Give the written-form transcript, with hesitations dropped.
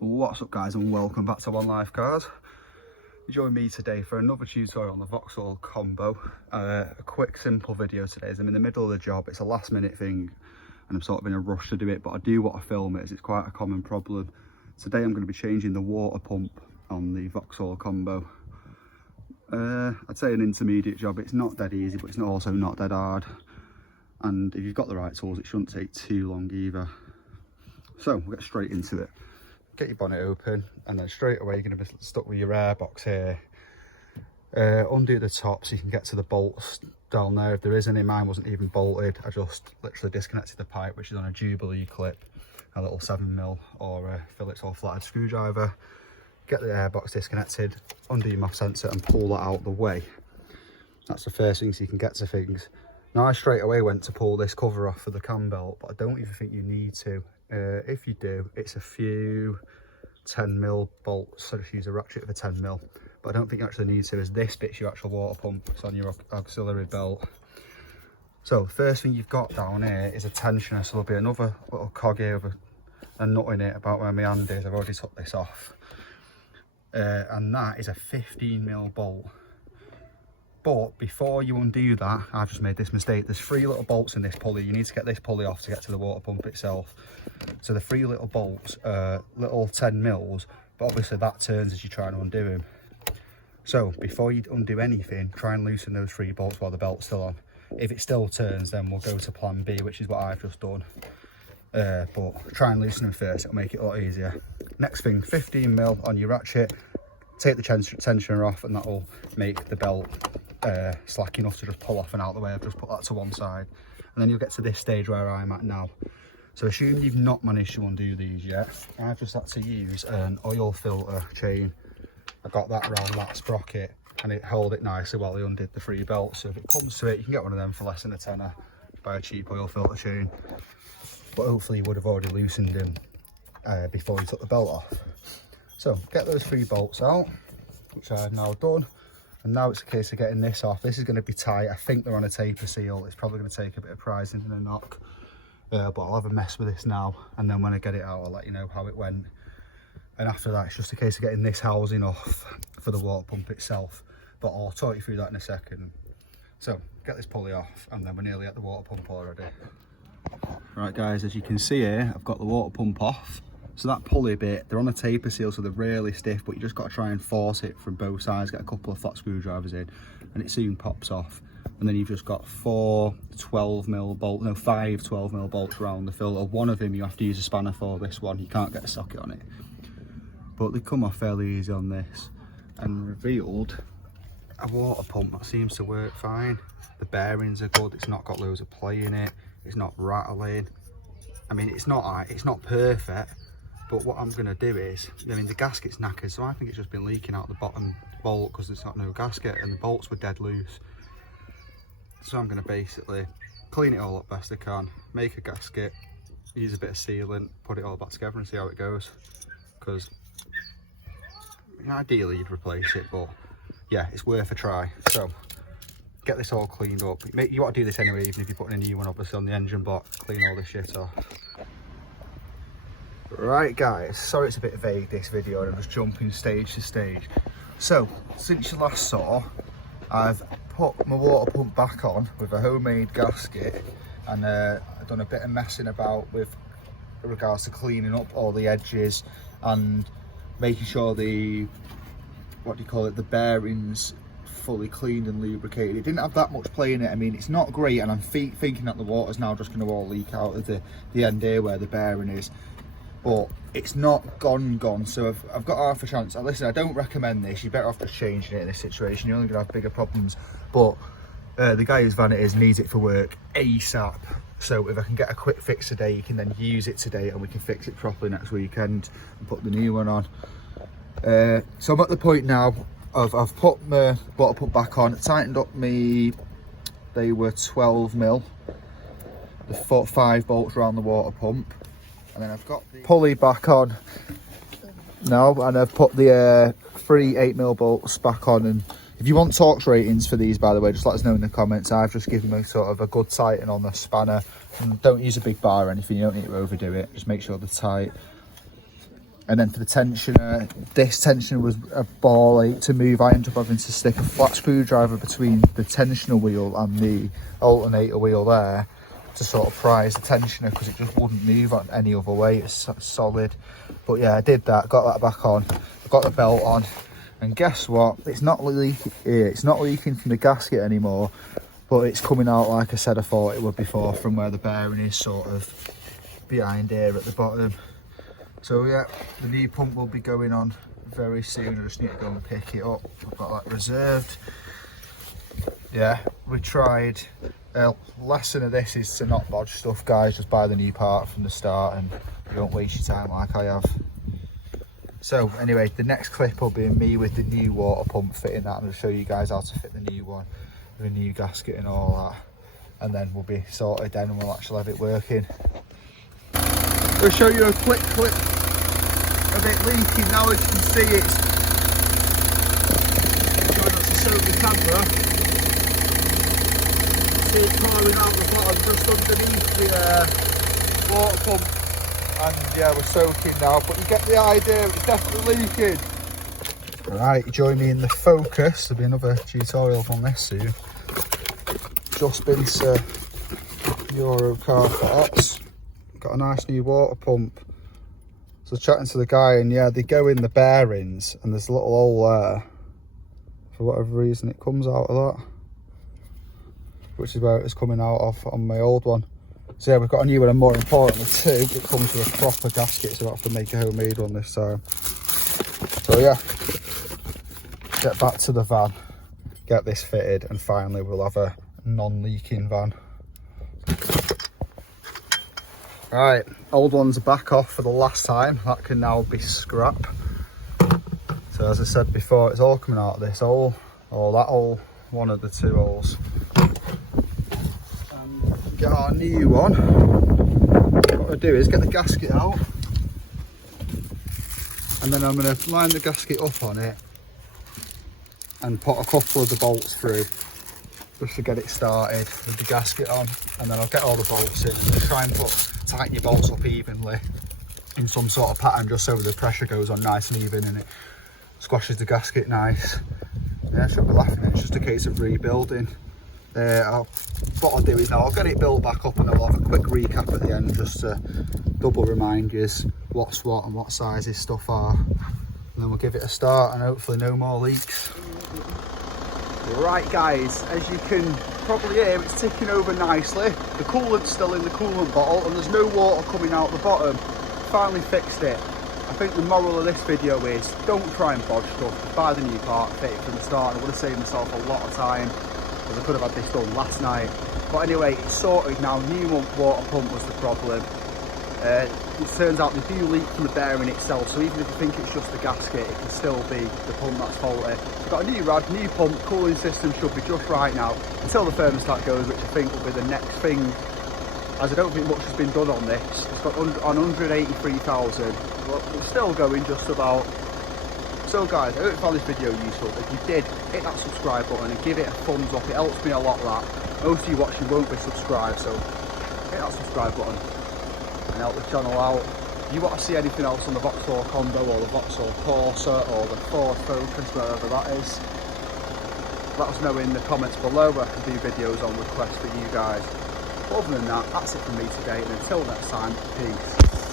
What's up guys, and welcome back to One Life Cars. Join me today for another tutorial on the Vauxhall combo. A quick simple video today as I'm in the middle of the job. It's a last minute thing and I'm sort of in a rush to do it, but I do want to film it as it's quite a common problem. Today I'm going to be changing the water pump on the Vauxhall combo. I'd say an intermediate job. It's not dead easy, but it's also not dead hard, and if you've got the right tools it shouldn't take too long either. So we'll get straight into it. Get your bonnet open, and then straight away you're going to be stuck with your air box here. Undo the top so you can get to the bolts down there if there is any. Mine wasn't even bolted. I just literally disconnected the pipe, which is on a Jubilee clip, a little 7mm or a Phillips or flathead screwdriver. Get the air box disconnected, undo your MOF sensor and pull that out the way. That's the first thing so you can get to things. Now I straight away went to pull this cover off for the cam belt, but I don't even think you need to. If you do, it's a few 10mm bolts, so just use a ratchet for 10mm, but I don't think you actually need to, as this bit's your actual water pump. It's on your auxiliary belt. So first thing you've got down here is a tensioner, so there'll be another little cog here with a nut in it about where my hand is. I've already took this off, and that is a 15mm bolt. But before you undo that, I've just made this mistake. There's 3 little bolts in this pulley. You need to get this pulley off to get to the water pump itself. So the 3 little bolts are little 10mm, but obviously that turns as you try and undo them. So before you undo anything, try and loosen those 3 bolts while the belt's still on. If it still turns, then we'll go to plan B, which is what I've just done. But try and loosen them first, it'll make it a lot easier. Next thing, 15mm on your ratchet. Take the tensioner off, and that will make the belt slack enough to just pull off and out the way. I've just put that to one side, and then you'll get to this stage where I'm at now. So assume you've not managed to undo these yet. I've just had to use an oil filter chain. I got that around that sprocket and it held it nicely while I undid the 3 belts. So if it comes to it, you can get one of them for less than a tenner. Buy a cheap oil filter chain, but hopefully you would have already loosened them before you took the belt off. So get those 3 bolts out, which I've now done. And now it's a case of getting this off. This is going to be tight. I think they're on a taper seal. It's probably going to take a bit of prizing and a knock. But I'll have a mess with this now. And then when I get it out, I'll let you know how it went. And after that, it's just a case of getting this housing off for the water pump itself. But I'll talk you through that in a second. So get this pulley off, and then we're nearly at the water pump already. Right guys, as you can see here, I've got the water pump off. So that pulley bit, they're on a taper seal, so they're really stiff, but you just got to try and force it from both sides, get a couple of flat screwdrivers in, and it soon pops off. And then you've just got 5 12mm bolts around the filter. One of them you have to use a spanner for. This one, you can't get a socket on it. But they come off fairly easy on this, and revealed a water pump that seems to work fine. The bearings are good, it's not got loads of play in it, it's not rattling. I mean, it's not perfect. But what I'm going to do is, I mean, the gasket's knackered, so I think it's just been leaking out the bottom bolt because it's got no gasket and the bolts were dead loose. So I'm going to basically clean it all up best I can, make a gasket, use a bit of sealant, put it all back together and see how it goes. Because ideally you'd replace it, but yeah, it's worth a try. So get this all cleaned up. You want to do this anyway, even if you're putting a new one obviously on the engine block. Clean all this shit off. Right guys, sorry it's a bit vague this video and I'm just jumping stage to stage. So since you last saw, I've put my water pump back on with a homemade gasket, and I've done a bit of messing about with regards to cleaning up all the edges and making sure the the bearings fully cleaned and lubricated. It didn't have that much play in it. I mean, it's not great, and I'm thinking that the water's now just going to all leak out of the end here where the bearing is. But it's not gone, so I've got half a chance. Listen, I don't recommend this. You're better off just changing it in this situation. You're only going to have bigger problems. But the guy whose van it is needs it for work ASAP. So if I can get a quick fix today, you can then use it today and we can fix it properly next weekend and put the new one on. So I'm at the point now of I've put my water pump back on, tightened up they were 12mm, the 5 bolts around the water pump. And then I've got the pulley back on now, and I've put the 3 8mm bolts back on. And if you want torque ratings for these, by the way, just let us know in the comments. I've just given them sort of a good tighten on the spanner, and don't use a big bar or anything. You don't need to overdo it, just make sure they're tight. And then for the tensioner, this tensioner was a ball ache to move. I ended up having to stick a flat screwdriver between the tensioner wheel and the alternator wheel there to sort of prise the tensioner, because it just wouldn't move on any other way. It's solid. But yeah, I did that, got that back on, got the belt on, and guess what? It's not leaking here. It's not leaking from the gasket anymore, but it's coming out like I said I thought it would before, from where the bearing is sort of behind here at the bottom. So yeah, the new pump will be going on very soon. I just need to go and pick it up. I've got that reserved. Yeah, we tried. Lesson of this is to not bodge stuff, guys. Just buy the new part from the start and don't waste your time like I have. So anyway, the next clip will be me with the new water pump fitting that, and I'll show you guys how to fit the new one with a new gasket and all that, and then we'll be sorted then and we'll actually have it working. I'll show you a quick clip of it leaking. Now as you can see, it's trying not to soak the camera. See it pouring out the bottom just underneath the water pump, and yeah, we're soaking now, but you get the idea, it's definitely leaking. Right, you join me in the Focus. There'll be another tutorial on this soon. Just been to Euro Car Parts. Got a nice new water pump. So chatting to the guy, and yeah, they go in the bearings and there's a little hole there. For whatever reason it comes out of that, which is where it's coming out of on my old one. So yeah, we've got a new one, and more importantly too, it comes with a proper gasket, so I don't have to make a homemade one this time. So yeah, get back to the van, get this fitted, and finally we'll have a non-leaking van. Right, old ones are back off for the last time. That can now be scrap. So as I said before, it's all coming out of this hole, or that hole, one of the two holes. And get our new one. What I do is get the gasket out, and then I'm going to line the gasket up on it and put a couple of the bolts through just to get it started with the gasket on, and then I'll get all the bolts in and try and tighten your bolts up evenly in some sort of pattern, just so the pressure goes on nice and even and it squashes the gasket nice. Yeah, I shouldn't be laughing, it's just a case of rebuilding. What I'll do is now I'll get it built back up, and I'll have a quick recap at the end just to double remind you what's what and what sizes stuff are, and then we'll give it a start and hopefully no more leaks. Right guys, as you can probably hear, it's ticking over nicely. The coolant's still in the coolant bottle and there's no water coming out the bottom. Finally fixed it. I think the moral of this video is don't try and bodge stuff. Buy the new part, fit it from the start. I would have saved myself a lot of time, because I could have had this done last night. But anyway, it's sorted now. New water pump was the problem. It turns out they do leak from the bearing itself, so even if you think it's just the gasket, it can still be the pump that's faulty. We've got a new rad, new pump, cooling system should be just right now until the thermostat goes, which I think will be the next thing, as I don't think much has been done on this. It's got on 183,000, but it's still going just about. So guys, I hope you found this video useful. If you did, hit that subscribe button and give it a thumbs up. It helps me a lot, that. Most of you watching won't be subscribed, so hit that subscribe button and help the channel out. If you want to see anything else on the Vauxhall Combo or the Vauxhall Corsa or the Ford Focus, wherever that is, let us know in the comments below. I can do videos on request for you guys. Other than that, that's it from me today, and until next time, peace.